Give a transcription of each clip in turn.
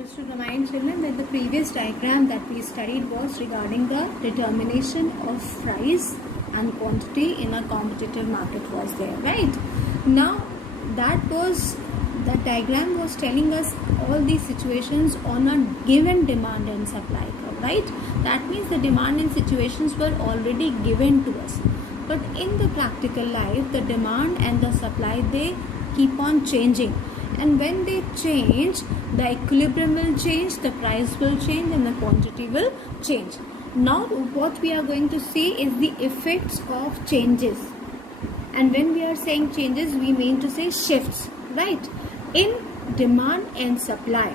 Just to remind children that the previous diagram that we studied was regarding the determination of price and quantity in a competitive market was there, right? Now that diagram was telling us all these situations on a given demand and supply curve, right? That means the demand and situations were already given to us. But in the practical life, the demand and the supply, they keep on changing. And when they change, the equilibrium will change, the price will change, and the quantity will change. Now what we are going to see is the effects of changes. And when we are saying changes, we mean to say shifts, right? In demand and supply,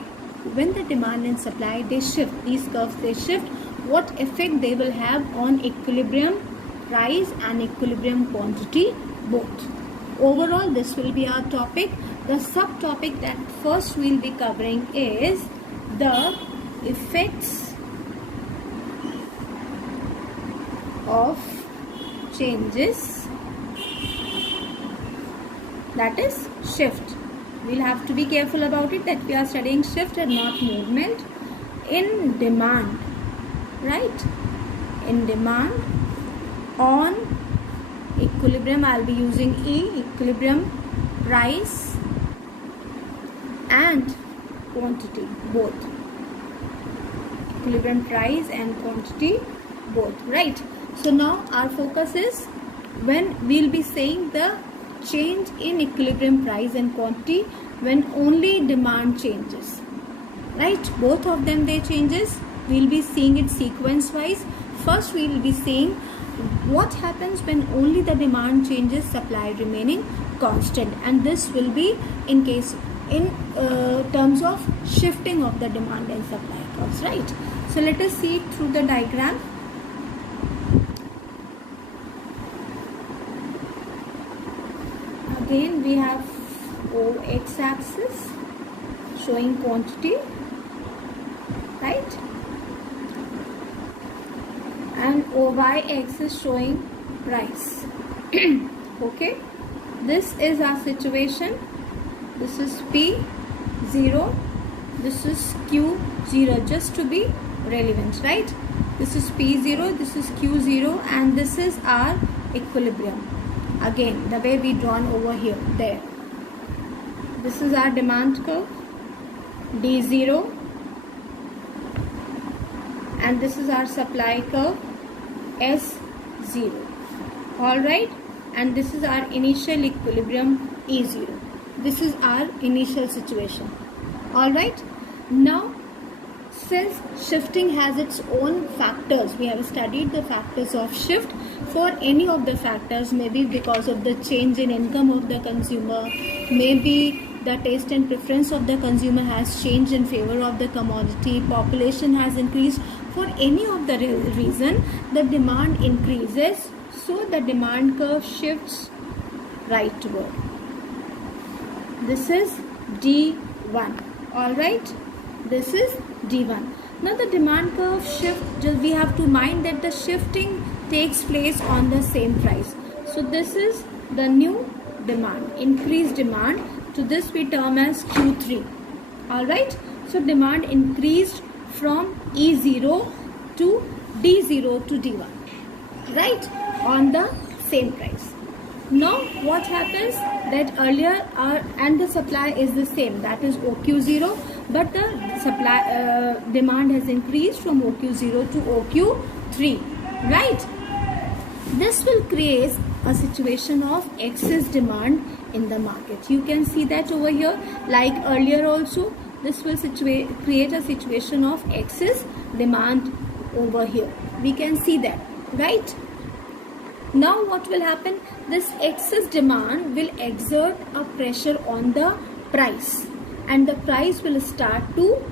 when the demand and supply, they shift, these curves, they shift, what effect they will have on equilibrium price and equilibrium quantity both. Overall, this will be our topic. The subtopic that first we'll be covering is the effects of changes, that is shift. We'll have to be careful about it that we are studying shift and not movement in demand, right? In demand, on equilibrium, I'll be using E, equilibrium, price and quantity both. Equilibrium, price and quantity both, right? So now our focus is when we'll be saying the change in equilibrium, price and quantity when only demand changes, right? Both of them, they changes. We'll be seeing it sequence wise. First we will be seeing what happens when only the demand changes, supply remaining constant, and this will be in terms of shifting of the demand and supply curves, right? So let us see it through the diagram. Again we have O x-axis showing quantity, right, and OY axis showing price. Okay, this is our situation. This is P0, this is Q0, just to be relevant, right? This is P0, this is Q0, and this is our equilibrium. Again, the way we drawn over here, there. This is our demand curve, D0, and this is our supply curve, S0. Alright, and this is our initial equilibrium, E0. This is our initial situation. Alright, now since shifting has its own factors, we have studied the factors of shift. For any of the factors, maybe because of the change in income of the consumer, maybe the taste and preference of the consumer has changed in favor of the commodity, population has increased. For any of the reason, the demand increases, so the demand curve shifts rightward. This is D1. Alright, this is D1. Now the demand curve shift, we have to mind that the shifting takes place on the same price. So this is the new demand, increased demand. To this we term as Q3. Alright, so demand increased from E0 to D0 to D1, right, on the same price. Now what happens that earlier and the supply is the same, that is OQ0, but the supply demand has increased from OQ0 to OQ3, right? This will create a situation of excess demand in the market. You can see that over here, like earlier also, this will create a situation of excess demand over here. We can see that, right? Now what will happen? This excess demand will exert a pressure on the price, and the price will start to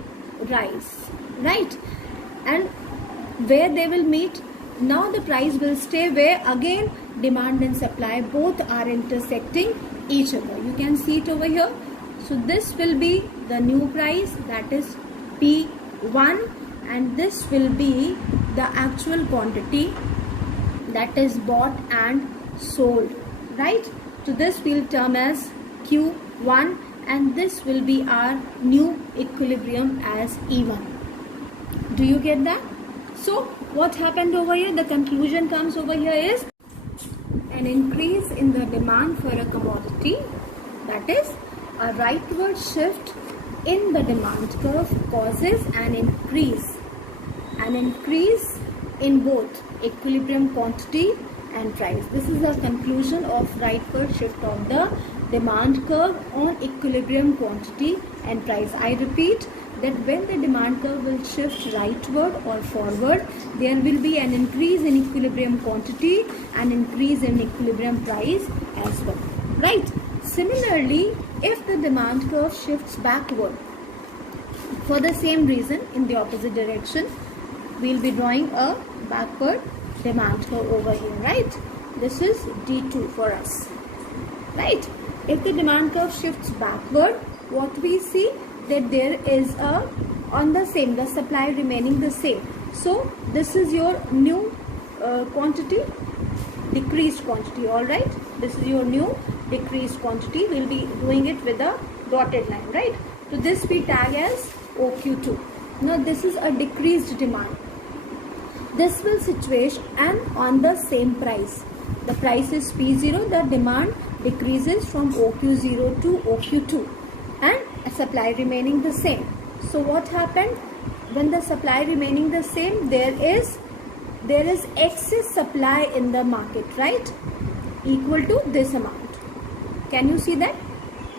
rise, right? And where they will meet? Now the price will stay where again demand and supply both are intersecting each other. You can see it over here. So this will be the new price, that is P1, and this will be the actual quantity that is bought and sold, right? To this we'll term as Q1, and this will be our new equilibrium as E1. Do you get that? So what happened over here? The conclusion comes over here is an increase in the demand for a commodity, that is a rightward shift in the demand curve causes an increase in both equilibrium quantity and price. This is the conclusion of rightward shift of the demand curve on equilibrium quantity and price. I repeat that when the demand curve will shift rightward or forward, there will be an increase in equilibrium quantity and increase in equilibrium price as well, right? Similarly, if the demand curve shifts backward for the same reason in the opposite direction, we will be drawing a backward demand curve over here, right? This is D2 for us, right? If the demand curve shifts backward, what we see that there is a the supply remaining the same. So this is your new quantity, decreased quantity, all right? This is your new decreased quantity. We'll be doing it with a dotted line, right? So this we tag as OQ2. Now this is a decreased demand. This will situate and on the same price. The price is P0, the demand decreases from OQ0 to OQ2 and supply remaining the same. So what happened? When the supply remaining the same, there is excess supply in the market, right? Equal to this amount. Can you see that?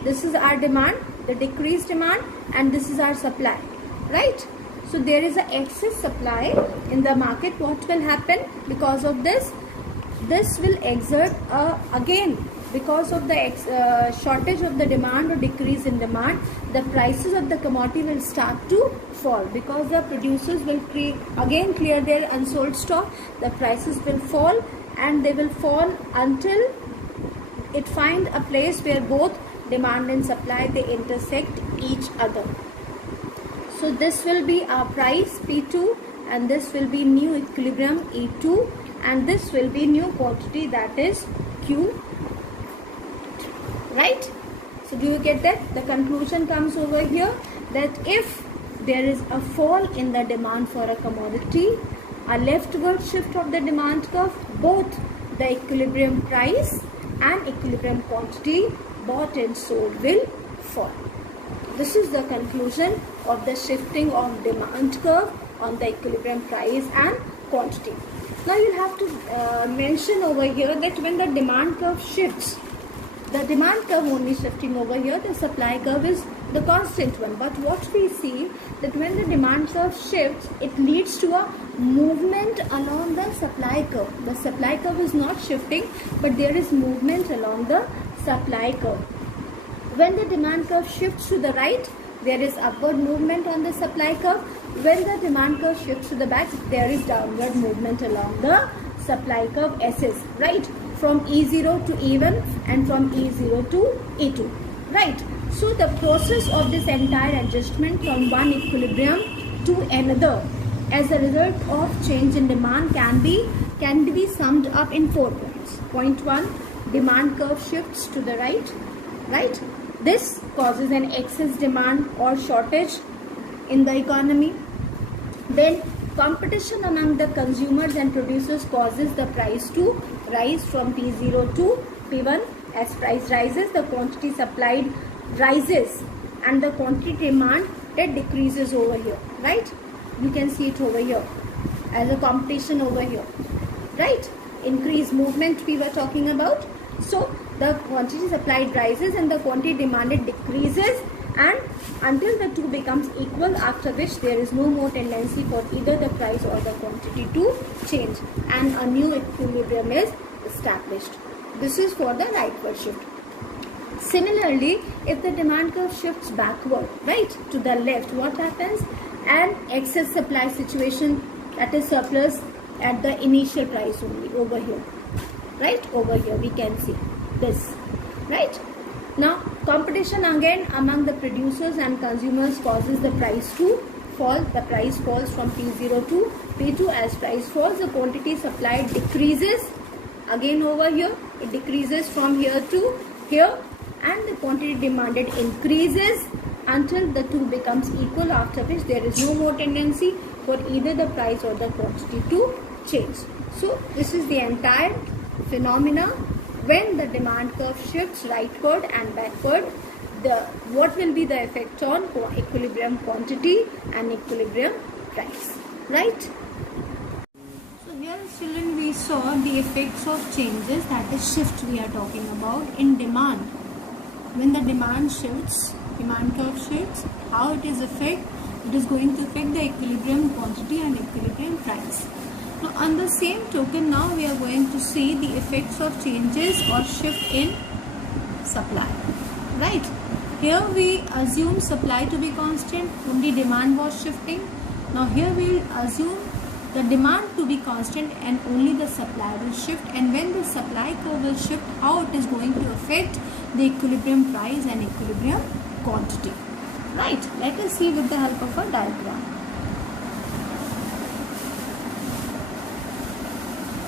This is our demand, the decreased demand, and this is our supply, right? So there is an excess supply in the market. What will happen because of this? This will exert again, because of the shortage of the demand or decrease in demand, the prices of the commodity will start to fall because the producers will again clear their unsold stock. The prices will fall and they will fall until it find a place where both demand and supply they intersect each other. So this will be our price P2 and this will be new equilibrium E2 and this will be new quantity, that is Q, right? So do you get that? The conclusion comes over here that if there is a fall in the demand for a commodity, a leftward shift of the demand curve, both the equilibrium price and equilibrium quantity bought and sold will fall. This is the conclusion of the shifting of demand curve on the equilibrium price and quantity. Now you have to mention over here that when the demand curve shifts, the demand curve only shifting over here, the supply curve is the constant one. But what we see that when the demand curve shifts, it leads to a movement along the supply curve. The supply curve is not shifting, but there is movement along the supply curve. When the demand curve shifts to the right, there is upward movement on the supply curve. When the demand curve shifts to the back, there is downward movement along the supply curve SS, right? From E0 to E1 and from E0 to E2, right? So the process of this entire adjustment from one equilibrium to another as a result of change in demand can be summed up in 4 points. Point 1, demand curve shifts to the right? This causes an excess demand or shortage in the economy. Then competition among the consumers and producers causes the price to rise from P0 to P1. As price rises, the quantity supplied rises and the quantity demand that decreases over here, right? You can see it over here as a competition over here, right? Increased movement we were talking about. So the quantity supplied rises and the quantity demanded decreases, and until the two becomes equal, after which there is no more tendency for either the price or the quantity to change and a new equilibrium is established. This is for the rightward shift. Similarly, if the demand curve shifts backward, right, to the left, what happens? An excess supply situation, that is surplus at the initial price only over here, right? Over here we can see this, right? Now competition again among the producers and consumers causes the price to fall. The price falls from P0 to P2. As price falls, the quantity supplied decreases again over here. It decreases from here to here, and the quantity demanded increases until the two becomes equal, after which there is no more tendency for either the price or the quantity to change. So this is the entire phenomena. When the demand curve shifts rightward and backward, what will be the effect on equilibrium quantity and equilibrium price, right? So here children, we saw the effects of changes, that is shift we are talking about in demand. When the demand shifts, demand curve shifts, how it is going to affect the equilibrium quantity and equilibrium price. Now on the same token, now we are going to see the effects of changes or shift in supply, right? Here we assume supply to be constant, only demand was shifting. Now here we will assume the demand to be constant and only the supply will shift, and when the supply curve will shift, how it is going to affect the equilibrium price and equilibrium quantity, right? Let us see with the help of a diagram.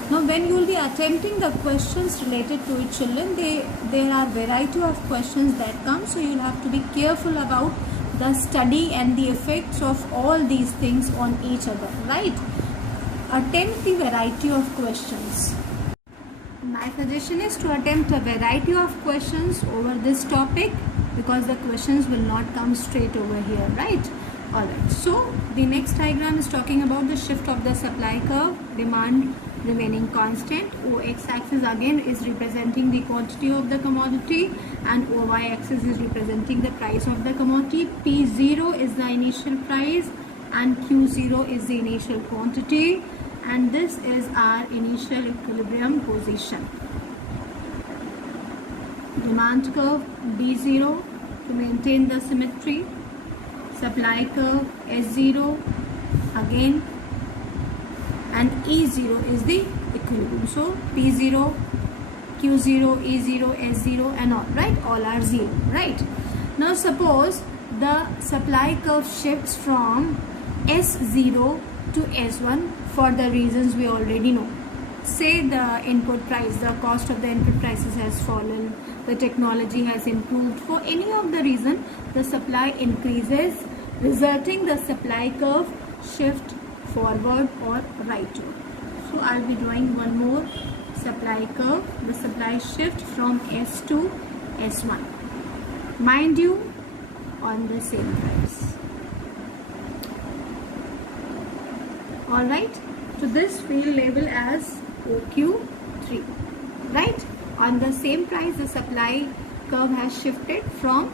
Now when you will be attempting the questions related to it, children, there are variety of questions that come, so you will have to be careful about the study and the effects of all these things on each other, right? Attempt the variety of questions. My suggestion is to attempt a variety of questions over this topic, because the questions will not come straight over here, right? Alright, so the next diagram is talking about the shift of the supply curve, demand remaining constant. OX axis again is representing the quantity of the commodity, and OY axis is representing the price of the commodity. P0 is the initial price and Q0 is the initial quantity, and this is our initial equilibrium position. Demand curve D0 to maintain the symmetry, supply curve S0 again, and E0 is the equilibrium. So P0, Q0, E0, S0 and all, right? All are 0, right? Now suppose the supply curve shifts from S0 to S1 for the reasons we already know. Say the input price, the cost of the input prices has fallen, the technology has improved. For any of the reason, the supply increases, resulting the supply curve shift forward or rightward. So I'll be drawing one more supply curve. The supply shift from S to S1. Mind you, on the same price. Alright, so this we will label as OQ3, right? On the same price, the supply curve has shifted from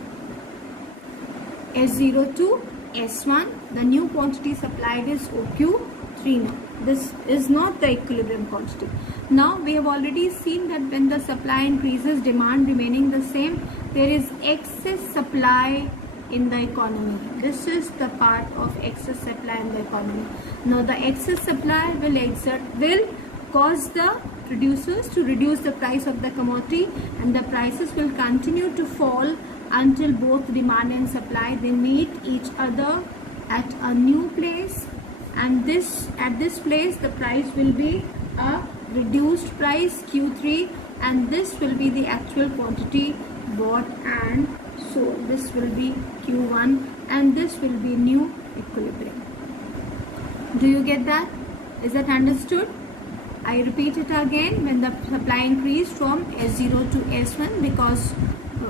S0 to S1. The new quantity supplied is OQ3 now. This is not the equilibrium quantity. Now we have already seen that when the supply increases, demand remaining the same, there is excess supply in the economy. This is the part of excess supply in the economy. Now the excess supply will cause the producers to reduce the price of the commodity, and the prices will continue to fall until both demand and supply, they meet each other at a new place, and at this place the price will be a reduced price Q3, and this will be the actual quantity bought and sold. This will be Q1 and this will be new equilibrium. Do you get that? Is that understood? I repeat it again. When the supply increased from S0 to S1, because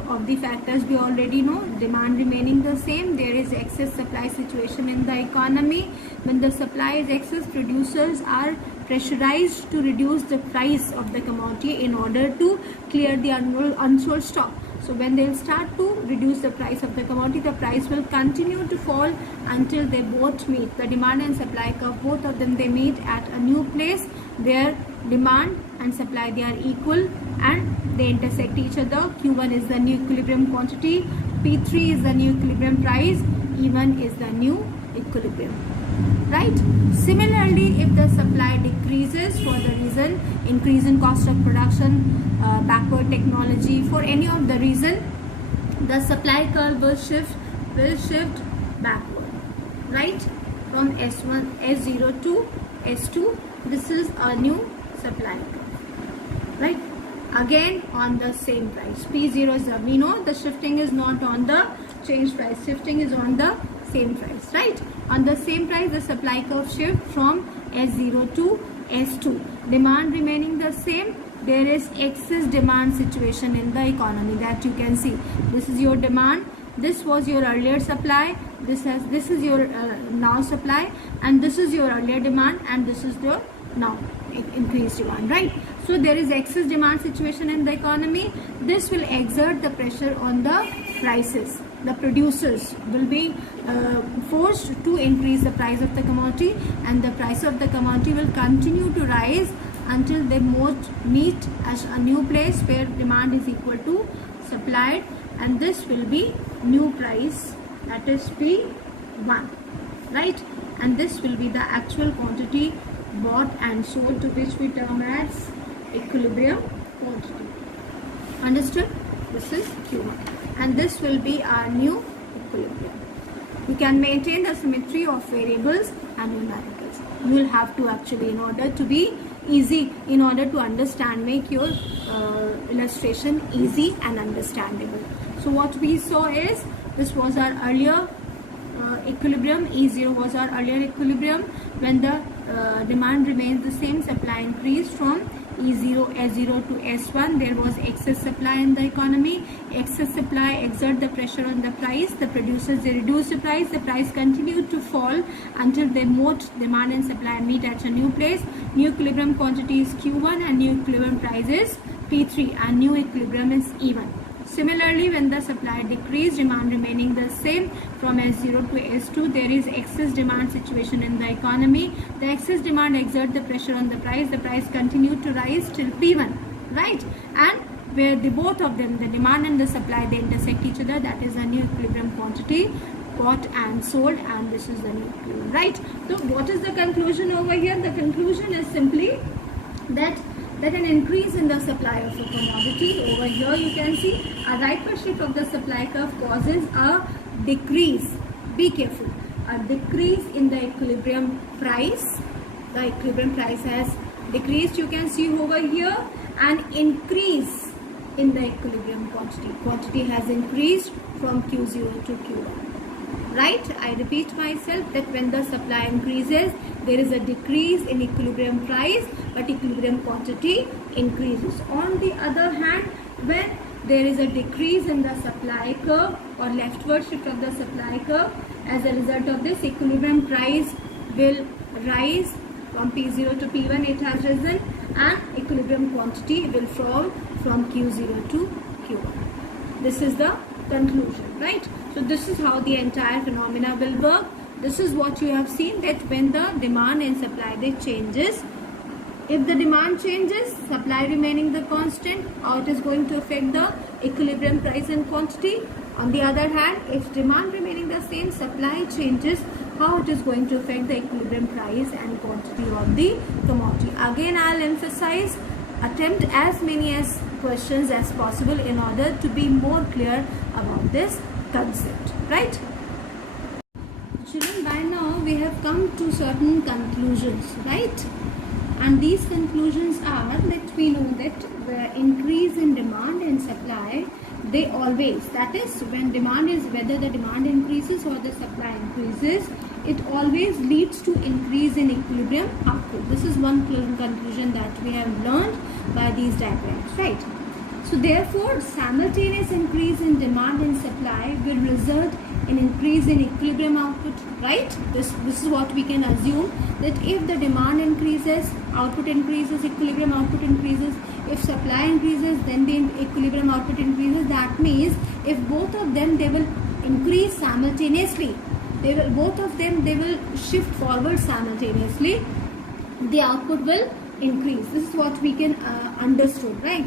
of the factors we already know, demand remaining the same, there is excess supply situation in the economy. When the supply is excess, producers are pressurized to reduce the price of the commodity in order to clear the unsold stock. So when they will start to reduce the price of the commodity, the price will continue to fall until they both meet. The demand and supply curve, both of them, they meet at a new place where demand and supply, they are equal and they intersect each other. Q1 is the new equilibrium quantity, P3 is the new equilibrium price, E1 is the new equilibrium, right? Similarly, if the supply decreases for the reason increase in cost of production, backward technology, for any of the reason, the supply curve will shift backward, right? From S0 to S2, this is a new supply curve, right? again on the same price. P0 is, we know the shifting is not on the change price, shifting is on the same price, right? On the same price, the supply curve shift from S0 to S2. Demand remaining the same. There is excess demand situation in the economy that you can see. This is your demand. This was your earlier supply. This is your now supply, and this is your earlier demand, and this is your now increased demand, right? So there is excess demand situation in the economy. This will exert the pressure on the prices. The producers will be forced to increase the price of the commodity, and the price of the commodity will continue to rise until they meet as a new place where demand is equal to supply, and this will be new price, that is P1, right? And this will be the actual quantity bought and sold, to which we term as equilibrium quantity. Understood? This is Q1, and this will be our new equilibrium. You can maintain the symmetry of variables and numericals. You will have to actually, in order to be easy, in order to understand, make your illustration easy and understandable. So what we saw is, this was our earlier equilibrium. E0 was our earlier equilibrium. When the demand remains the same, supply increased from E0, S0 to S1. There was excess supply in the economy. Excess supply exert the pressure on the price. The producers, they reduce the price. The price continued to fall until they both demand and supply meet at a new place. New equilibrium quantity is Q1, and new equilibrium price is P3, and new equilibrium is E1. Similarly, when the supply decreased, demand remaining the same from S0 to S2, there is excess demand situation in the economy. The excess demand exert the pressure on the price. The price continued to rise till P1, right? And where the both of them, the demand and the supply, they intersect each other, that is a new equilibrium quantity bought and sold, and this is the new equilibrium, right? So what is the conclusion over here? The conclusion is simply that an increase in the supply of a commodity, over here you can see a rightward shift of the supply curve causes a decrease, be careful, a decrease in the equilibrium price. The equilibrium price has decreased, you can see over here, an increase in the equilibrium quantity has increased from Q0 to Q1. Right? I repeat myself that when the supply increases, there is a decrease in equilibrium price, but equilibrium quantity increases. On the other hand, when there is a decrease in the supply curve or leftward shift of the supply curve, as a result of this, equilibrium price will rise from P0 to P1, it has risen, and equilibrium quantity will fall from Q0 to Q1. This is the conclusion, right? So this is how the entire phenomena will work. This is what you have seen, that when the demand and supply, they changes, if the demand changes, supply remaining the constant, how it is going to affect the equilibrium price and quantity. On the other hand, if demand remaining the same, supply changes, how it is going to affect the equilibrium price and quantity of the commodity. Again, I'll emphasize, attempt as many as questions as possible in order to be more clear about this concept, right? Children, by now we have come to certain conclusions, right? And these conclusions are that we know that the increase in demand and supply, they always, that is, when demand is, whether the demand increases or the supply increases, it always leads to increase in equilibrium output. This is one conclusion that we have learned by these diagrams, right? So therefore, simultaneous increase in demand and supply will result in increase in equilibrium output, right? This is what we can assume, that if the demand increases, output increases, equilibrium output increases. If supply increases, then the equilibrium output increases. That means if both of them, they will increase simultaneously, they will shift forward simultaneously, the output will increase. This is what we can understood, right?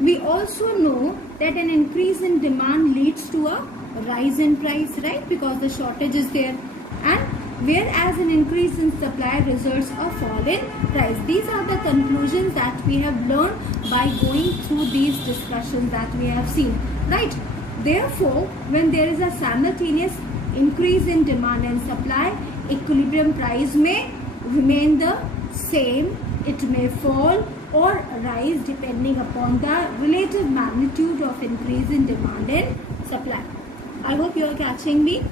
We also know that an increase in demand leads to a rise in price, right? Because the shortage is there, and whereas an increase in supply results a fall in price. These are the conclusions that we have learned by going through these discussions that we have seen, right? Therefore, when there is a simultaneous increase in demand and supply, equilibrium price may remain the same, it may fall, or rise depending upon the relative magnitude of increase in demand and supply. I hope you are catching me,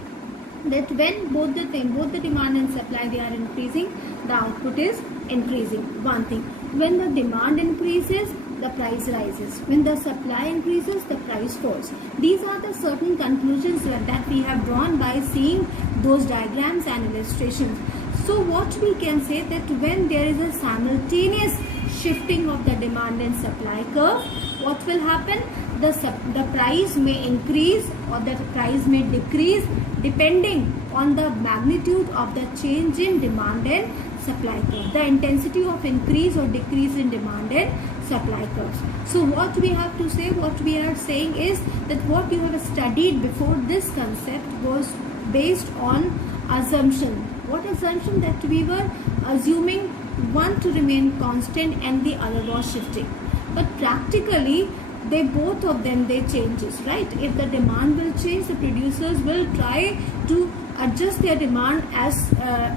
that when both the demand and supply, they are increasing, the output is increasing. One thing, when the demand increases, the price rises. When the supply increases, the price falls. These are the certain conclusions that we have drawn by seeing those diagrams and illustrations. So what we can say, that when there is a simultaneous shifting of the demand and supply curve, what will happen? The price may increase or the price may decrease depending on the magnitude of the change in demand and supply curve, the intensity of increase or decrease in demand and supply curves. So what we have to say, what we are saying is that what you have studied before this concept was based on assumption. What assumption? That we were assuming one to remain constant and the other was shifting. But practically, both of them changes, right? If the demand will change, the producers will try to adjust their demand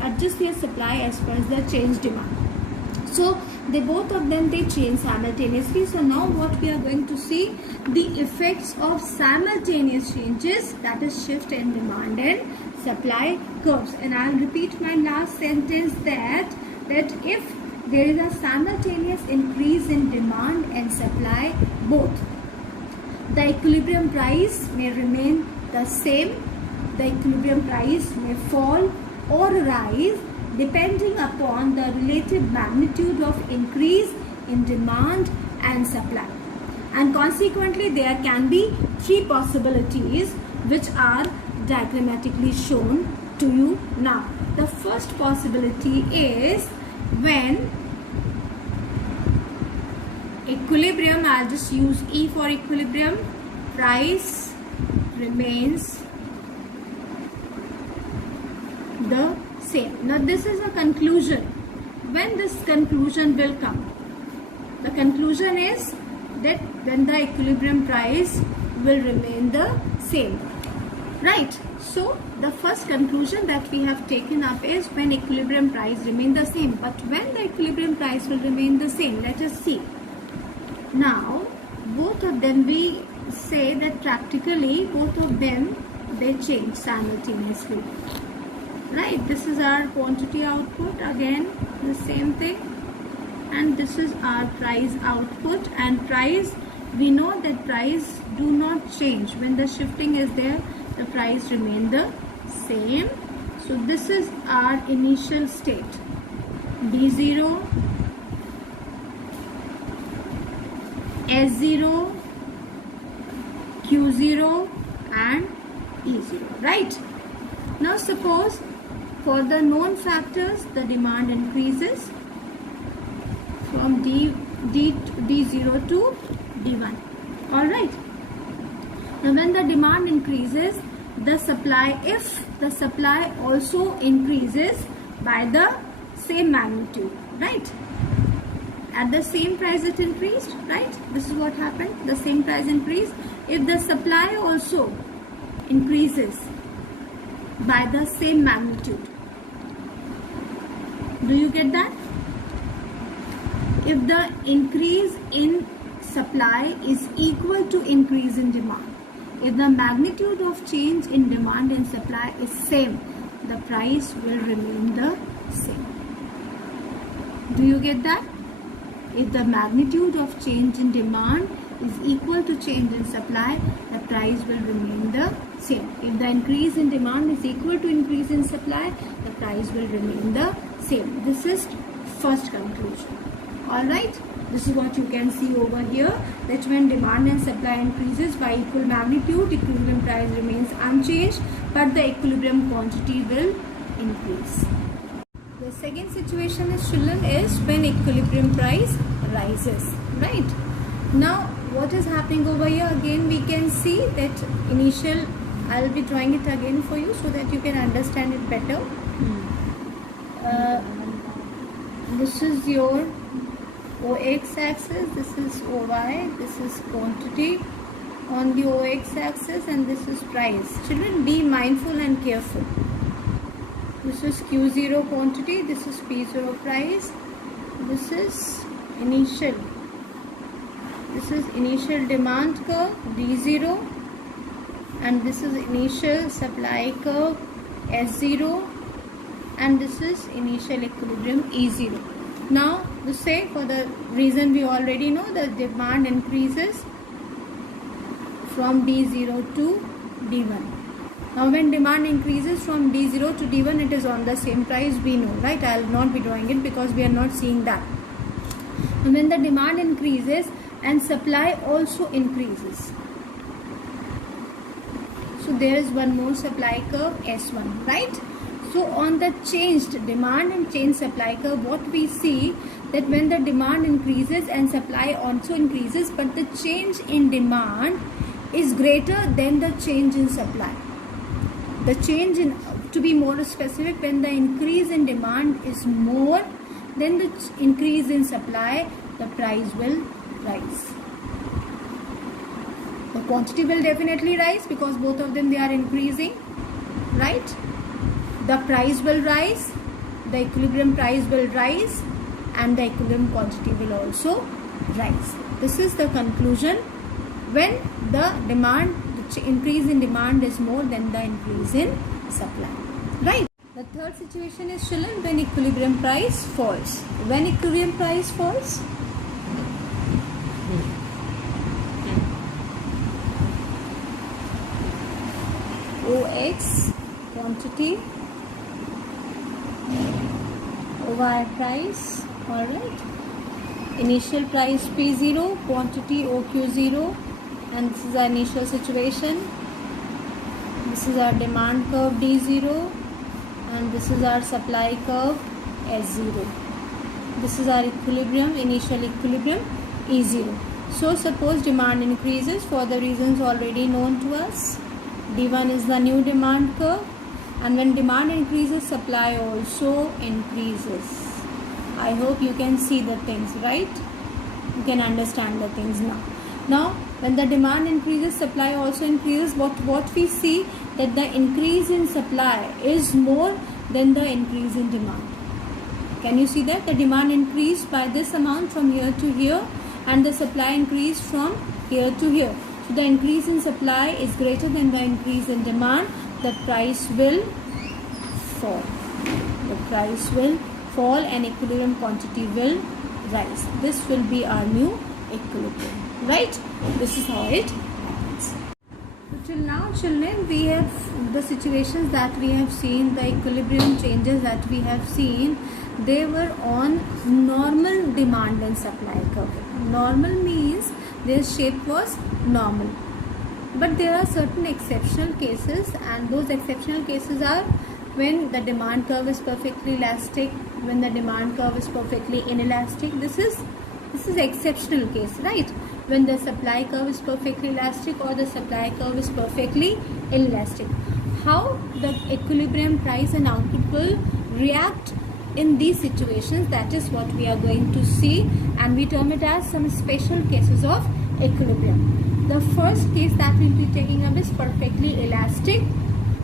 adjust their supply as per the changed demand. So both of them change simultaneously. So now what we are going to see, the effects of simultaneous changes, that is shift in demand and supply curves. And I'll repeat my last sentence, that if there is a simultaneous increase in demand and supply both, the equilibrium price may remain the same, the equilibrium price may fall or rise depending upon the relative magnitude of increase in demand and supply. And consequently, there can be three possibilities which are diagrammatically shown to you now. The first possibility is when equilibrium, I'll just use E for equilibrium, price remains the same. Now this is a conclusion. When this conclusion will come? The conclusion is that when the equilibrium price will remain the same, right? So the first conclusion that we have taken up is when equilibrium price remain the same. But when the equilibrium price will remain the same, let us see. Now both of them, we say that practically both of them change simultaneously, right? This is our quantity output, again the same thing, and this is our price output. And price, we know that price do not change. When the shifting is there, the price remain the same. So this is our initial state, B0, S0, Q0 and E0, right? Now suppose for the known factors, the demand increases from D0 to D1. Alright. Now when the demand increases, the supply, if the supply also increases by the same magnitude, right? At the same price it increased, right? This is what happened, the same price increase. If the supply also increases by the same magnitude, do you get that? If the increase in supply is equal to increase in demand, if the magnitude of change in demand and supply is same, the price will remain the same. Do you get that? If the magnitude of change in demand is equal to change in supply, the price will remain the same. If the increase in demand is equal to increase in supply, the price will remain the same. This is first conclusion. Alright, this is what you can see over here, that when demand and supply increases by equal magnitude, equilibrium price remains unchanged, but the equilibrium quantity will increase. The second situation is, children, is when equilibrium price rises, right? Now what is happening over here? Again we can see that initial, I will be drawing it again for you so that you can understand it better. This is your OX axis, this is OY, this is quantity on the OX axis, and this is price. Children, be mindful and careful. This is Q0 quantity, this is P0 price, this is initial, this is initial demand curve D0, and this is initial supply curve S0, and this is initial equilibrium E0. Now to say, for the reason we already know, the demand increases from D0 to D1. Now when demand increases from D0 to D1, it is on the same price, we know, right? I will not be drawing it because we are not seeing that. And when the demand increases and supply also increases, so there is one more supply curve S1, right? So on the changed demand and changed supply curve, what we see that when the demand increases and supply also increases, but the change in demand is greater than the change in supply. The change in, to be more specific, when the increase in demand is more than the increase in supply, the price will rise. The quantity will definitely rise because both of them, they are increasing, right? The price will rise, the equilibrium price will rise, and the equilibrium quantity will also rise. This is the conclusion when the demand, the increase in demand is more than the increase in supply, right? The third situation is children when equilibrium price falls. When equilibrium price falls, OX quantity over price, alright. Initial price P0, quantity OQ0, and this is our initial situation. This is our demand curve D0, and this is our supply curve S0. This is our equilibrium, initial equilibrium E0. So suppose demand increases for the reasons already known to us. D1 is the new demand curve, and when demand increases, supply also increases. I hope you can see the things, right? You can understand the things now. Now when the demand increases, supply also increases. What we see that the increase in supply is more than the increase in demand. Can you see that? The demand increased by this amount from here to here, and the supply increased from here to here. So the increase in supply is greater than the increase in demand. The price will fall. The price will fall and equilibrium quantity will rise. This will be our new equilibrium, right? This is how it happens. So till now, children, we have the situations that we have seen, the equilibrium changes that we have seen, they were on normal demand and supply curve. Normal means their shape was normal. But there are certain exceptional cases, and those exceptional cases are when the demand curve is perfectly elastic, when the demand curve is perfectly inelastic. This is exceptional case, right? When the supply curve is perfectly elastic or the supply curve is perfectly inelastic. How the equilibrium price and output will react in these situations, that is what we are going to see, and we term it as some special cases of equilibrium. The first case that we will be taking up is perfectly elastic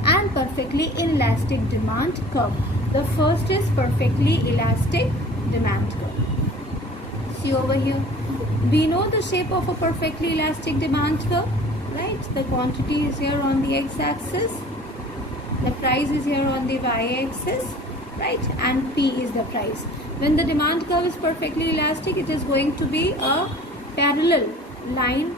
and perfectly inelastic demand curve. The first is perfectly elastic demand curve. See over here, we know the shape of a perfectly elastic demand curve, right? The quantity is here on the x-axis, the price is here on the y-axis, right? And P is the price. When the demand curve is perfectly elastic, it is going to be a parallel line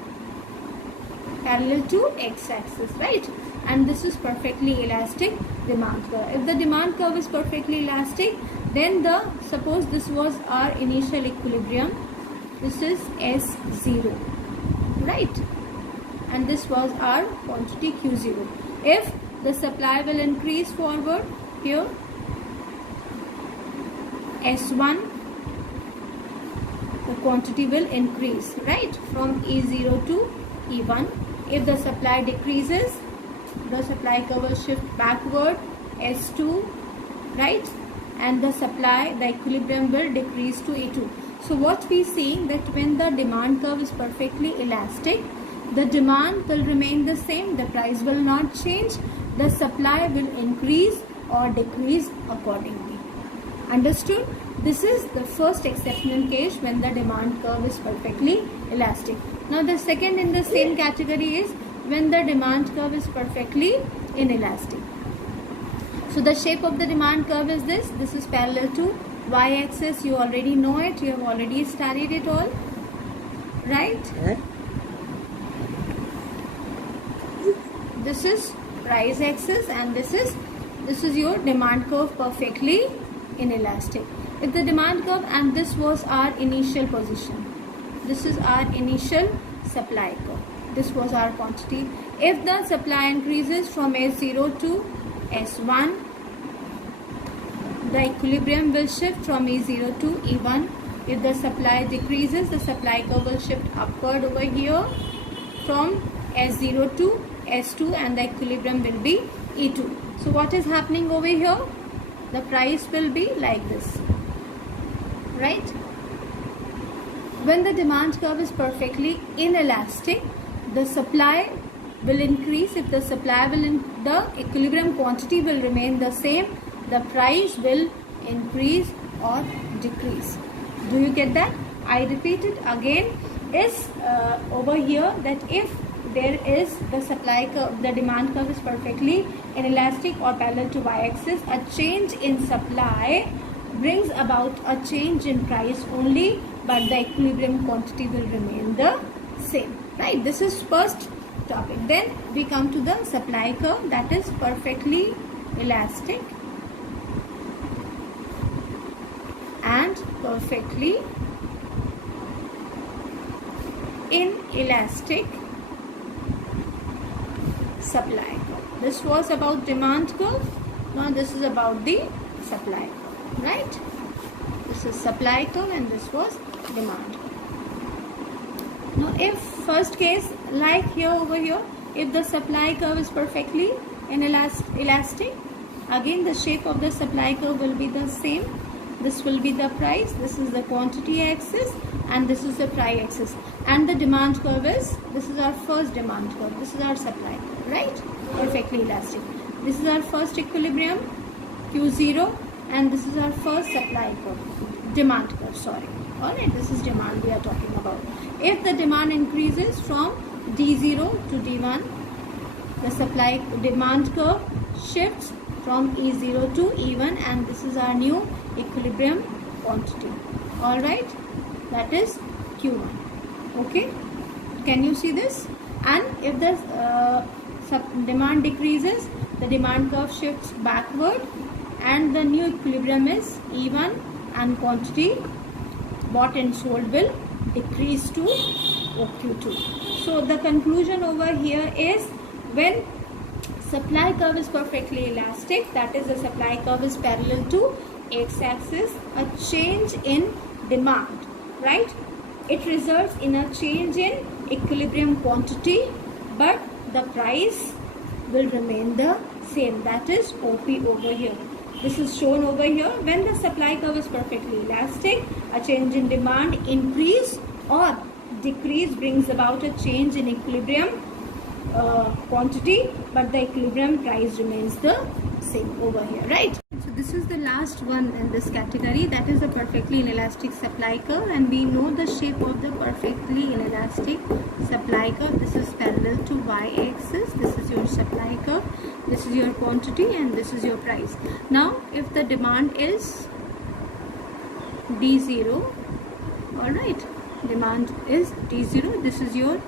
parallel to x-axis, right? And this is perfectly elastic demand curve. If the demand curve is perfectly elastic, then suppose this was our initial equilibrium, this is S0, right? And this was our quantity Q0. If the supply will increase forward here, S1, the quantity will increase, right, from E0 to E1. If the supply decreases, the supply curve will shift backward, S2, right, and the equilibrium will decrease to E2. So what we see that when the demand curve is perfectly elastic, the demand will remain the same, the price will not change, the supply will increase or decrease accordingly. Understood? This is the first exceptional case when the demand curve is perfectly elastic. Now the second in the same category is when the demand curve is perfectly inelastic. So the shape of the demand curve is this. This is parallel to y-axis. You already know it. You have already studied it all. Right? This is price axis and this is your demand curve perfectly inelastic. If the demand curve, and this was our initial position. This is our initial supply curve. This was our quantity. If the supply increases from S0 to S1, the equilibrium will shift from E0 to E1. If the supply decreases, the supply curve will shift upward over here from S0 to S2 and the equilibrium will be E2. So what is happening over here? The price will be like this, right? When the demand curve is perfectly inelastic, the supply will increase. If the supply the equilibrium quantity will remain the same, the price will increase or decrease. Do you get that? I repeat it again. Is over here that if there is the supply curve, the demand curve is perfectly inelastic or parallel to y-axis, a change in supply brings about a change in price only, but the equilibrium quantity will remain the same. Right? This is first topic. Then we come to the supply curve that is perfectly elastic and perfectly inelastic supply curve. This was about demand curve. Now this is about the supply curve, right? This is supply curve and this was demand curve. Now if first case, like here over here, if the supply curve is perfectly inelastic, again the shape of the supply curve will be the same. This will be the price, this is the quantity axis and this is the price axis. And the demand curve is, this is our first demand curve, this is our supply curve, right? Perfectly elastic. This is our first equilibrium, Q0, and this is our first supply curve, demand curve, sorry. Alright, this is demand we are talking about. If the demand increases from D0 to D1, the supply demand curve shifts from E0 to E1 and this is our new equilibrium quantity. Alright, that is Q1. Okay, can you see this? And if the demand decreases, the demand curve shifts backward and the new equilibrium is E1 and quantity bought and sold will decrease to OQ2. So the conclusion over here is when supply curve is perfectly elastic, that is the supply curve is parallel to x-axis, a change in demand, right? It results in a change in equilibrium quantity, but the price will remain the same, that is OP over here. This is shown over here. When the supply curve is perfectly elastic, a change in demand increase or decrease brings about a change in equilibrium quantity, but the equilibrium price remains the same over here, right? So this is the last one in this category, that is the perfectly inelastic supply curve, and we know the shape of the perfectly inelastic supply curve. This is parallel to y-axis, this is your supply curve, this is your quantity and this is your price. Now if the demand is D0, alright, demand is D0, this is your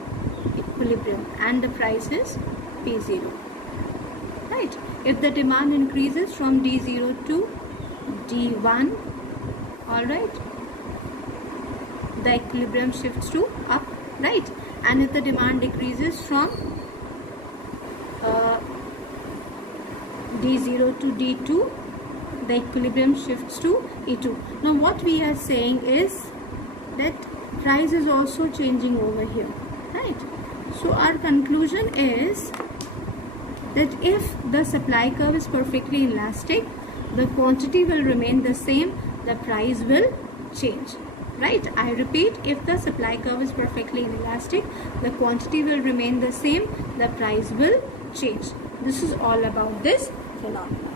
equilibrium and the price is P0, right? If the demand increases from D0 to D1, alright, the equilibrium shifts to up, right? And if the demand decreases from D0 to D2, the equilibrium shifts to E2. Now what we are saying is that price is also changing over here, right? So our conclusion is that if the supply curve is perfectly elastic, the quantity will remain the same, the price will change, right? I repeat, if the supply curve is perfectly inelastic, the quantity will remain the same, the price will change. This is all about this phenomenon.